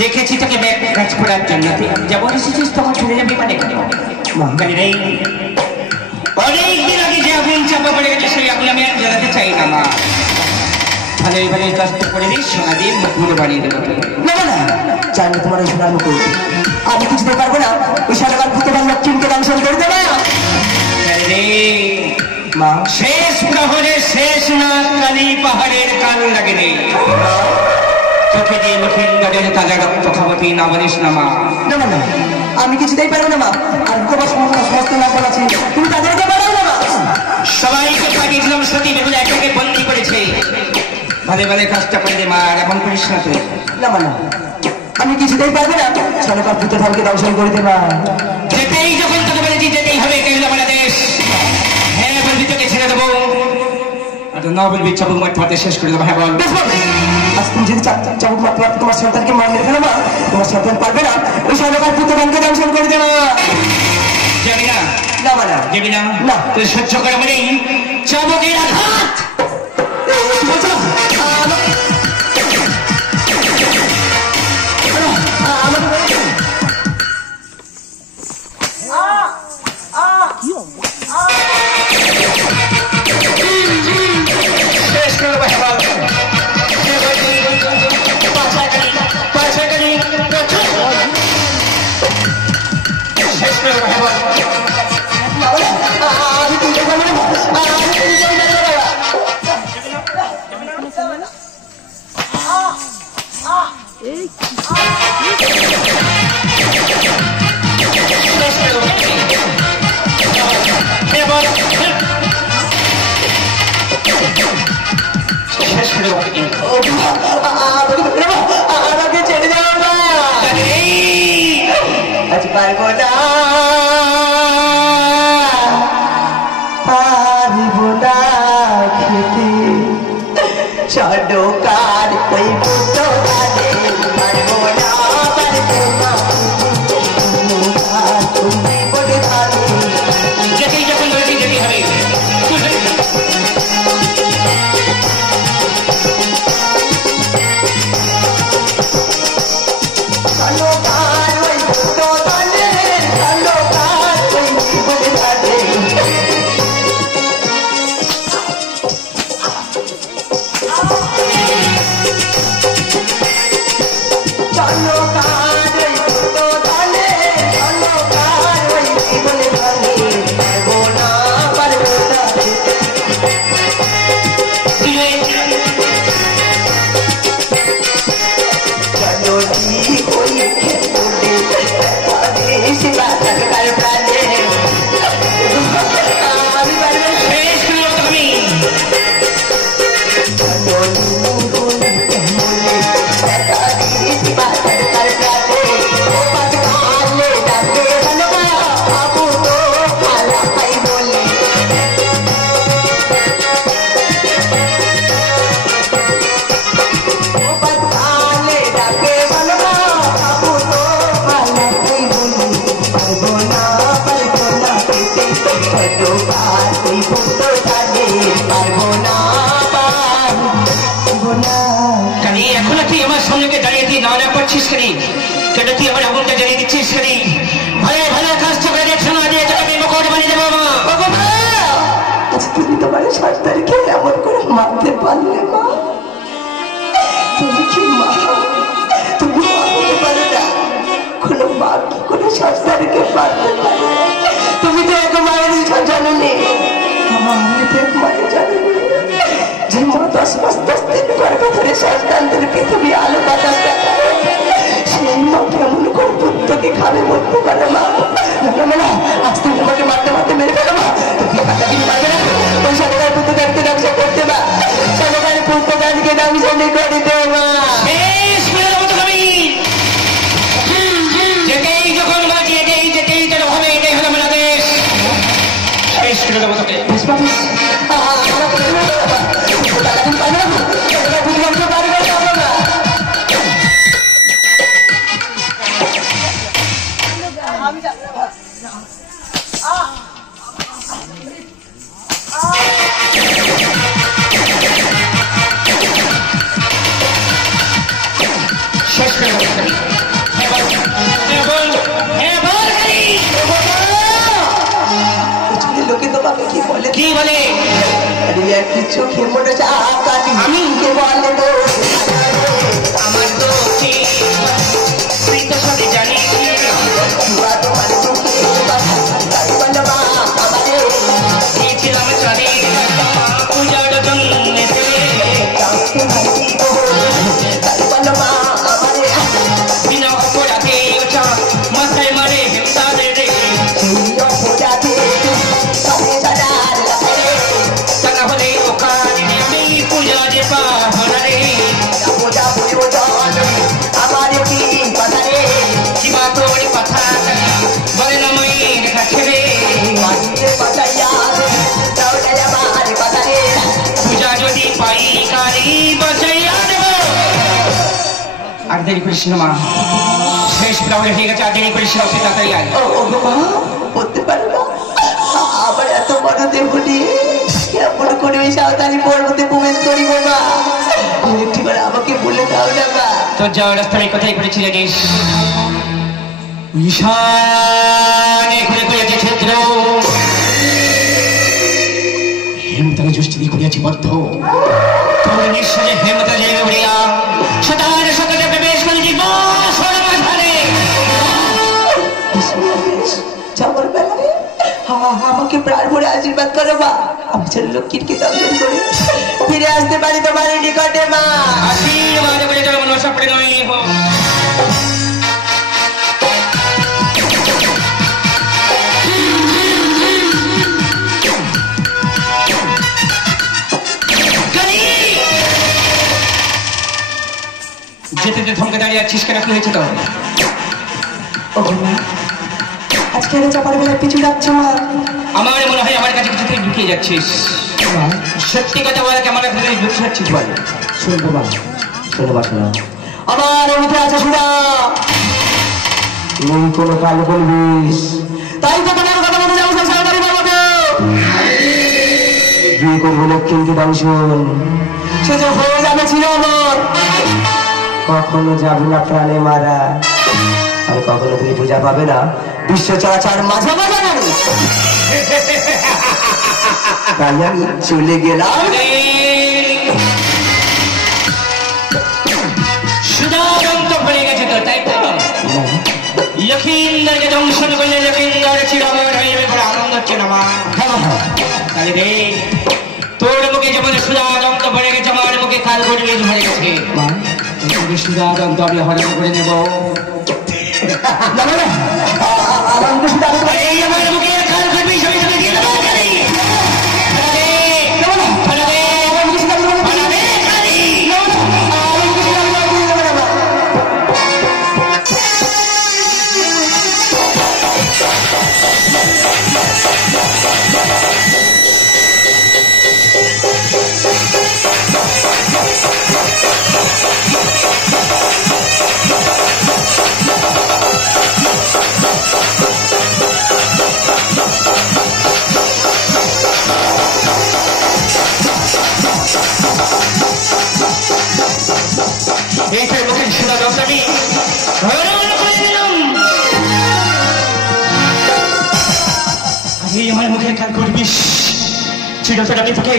দেখেছি তোকে ব্যাগ কাজ করার জন্য যেমন এসেছিস তখন চলে যাবি মানে কেন অনেকদিন আগে যে আগুন চাপা পড়ে গেছে সেই আগুন আমি আর জ্বালাতে চাই না মা। ভালো এবারে কষ্ট করে দিস সোনা দিয়ে মুখগুলো বানিয়ে দেবো। না না জানি তোমার ওই সোনার মুখ আমি কিছুতে পারবো না। ওই সারাবার ভূতে বাংলা চিনকে দংশন করে দেবো মা। শেষ প্রহরে শেষ না কালী পাহাড়ের কান লাগে নেই চোখে দিয়ে লক্ষিণগড়ের তাজা রক্ত খাবতি না বলিস না মা। না না না আমি কিছুতেই পারবো না মা। আর তোমার সমস্ত নাম আছে তুমি তাদেরকে পারাও না মা। সবাইকে পাঠিয়েছিলাম সতী বেগুলো একে বন্দি করেছে। ভালো ভালো কাজটা করে দে মা আর এমন করিস না তুই। না মা না আমি কিছুতেই পারবো না। সরকার ভূতে ধামকে দংশন করে দেবা। যেতেই যখন তোকে বলেছি যেতেই হবে এটাই হলো আমাদের দেশ। হ্যাঁ বলবি তোকে ছেড়ে দেবো আর না বলবি চাবুক মারতে শেষ করে দেবো। হ্যাঁ বল। আজ তুমি যদি চাবুক মারতে তোমার সন্তানকে মার মেরে ফেলো মা তোমার সন্তান পারবে না। ওই সরকার ভূতে ধামকে দংশন করে দেবা। যাবি না? না মা না যাবি না? না তুই সহ্য করে মানে চাবুকের আঘাত আমাকে ছেড়ে যাও না। আজ পারবো না পারবো না খেতে সরকার ওই পুতো পারবো না পারবো না তুমি বলে ভালো যেতেই যখন বলেছি যেতে হবে। মারতে পারলে মা তুমি কি মা তুমি মারতে পারো না কোনো মা কি কোনো সন্তানকে মারতে পারে তুমি তো এক মায়ের জানোনি আমার মায়ের জানোনি যে মা 10 মাস 10 দিন গর্ভে ধরে সন্তানদের পৃথিবী আলো বাতাস দেখায় সেই মা কেমন করে পুত্রকে খাবে বলতে পারে মা না আজ তুমি আমাকে মারতে মারতে মেরে ফেলো মা তুমি কথা দিন পারবে না ওই সরকার পুত্রকে দংশন করতে মা সরকার পুত্রকে দংশন করে দেও মা শেষ করে দেবো তোকে যেতেই যখন বাজি যেতেই যেন হবে এটাই হলো আমাদের দেশ শেষ করে দেবো তোকে বলে আরে একটি চোখে মনে আমি কে বলে তো আমার তো তুই তো সবই জানিস তোমার চোখে তাই বলো মা আমারে দিয়েছিলাম চলে পূজার জন্মেতে কাউকে ভাবি গো তাই বলো মা আমারে বিনা অপরাধে মাথায় মারে তাদের রে সেই অপরাধে তবে দাদার লাগে টাকা হলে ওখানে নেই পূজা যে পাহাড়ে পূজা বলবো আমার কি কথা রে কিবা তোর কথা বলে না মায়ের কাছে রে মাটির বাঁচাইয়া তাহলে আমার কথা রে পূজা যদি পাই কারি বাঁচাইয়া দেব আর দেরি করিস না মা শেষ প্রাউরে হয়ে গেছে আর দেরি করিস না তুই তাড়াতাড়ি আয় ও গো মা বলতে পারো না আবার এত বড় দেবনি কেমন করে ওই সাঁওতালি পর্বতে প্রবেশ করি গো মা একটু করে আমাকে বলে দাও না মা তোর যাওয়ার রাস্তা আমি কোথায় করেছি জানিস ঈশানে ঘুরে করিয়াছে ক্ষেত্র হেমতাকে জুষ্টি দিয়ে করিয়াছি বদ্ধ তোর নিঃশ্বাসে হেমতা জেগে উড়িয়া সদার সকালে প্রবেশ করে জীব সর্বধারে যাবার বেলায় আমাকে প্রাণ ভরে আশীর্বাদ করো মা আমি ছেলে লক্ষ্মীকে দর্শন করে ফিরে আসতে পারি তোমার নিকটে মা আশীর্বাদ করে যাও মনসা পড়ে নয় হোক যেতে যেতে থমকে দাঁড়িয়ে আছিস কেন কি হয়েছে তো আজকে যাবার বেলা পিছু যাচ্ছ মা আমার মনে হয় আমার কাছে কিছু থেকে ঢুকিয়ে যাচ্ছিস সত্যি কথা বলে কেমন ঢুকিয়ে যাচ্ছিস বল শুনবো মা শোনো বা শোনো আমার মুখে আছে সুরা তুই কোনো কাল বলবিস তাই তো তোমার কথা মতো যাবো সংসার বাড়ি পাবো বিয়ে করবো লক্ষ্মীকে দংশন সে যে হয়ে যাবে ছিল আমার কখনো যাবে না প্রাণে মারা আর কখনো তুমি পূজা পাবে না বিশ্ব চরাচর মাঝে মাঝে তাই আমি চলে গেলাম সুদান্ত হয়ে গেছে তো তাই তো লক্ষিন্দরকে দংশন করলে লক্ষিন্দর চিরমর হয়ে যাবে বড় আনন্দ হচ্ছে না মা তাহলে রে তোর মুখে যেমন সুদান্ত ভরে গেছে আমার মুখে কাল গড়িয়ে ভরে গেছে সুদান্ত আমি হরণ করে নেব আমার মুখে কাল করবি সবই তোকে দিয়ে দেবো আমার মুখে কাল করবিস চিরতর আমি তোকে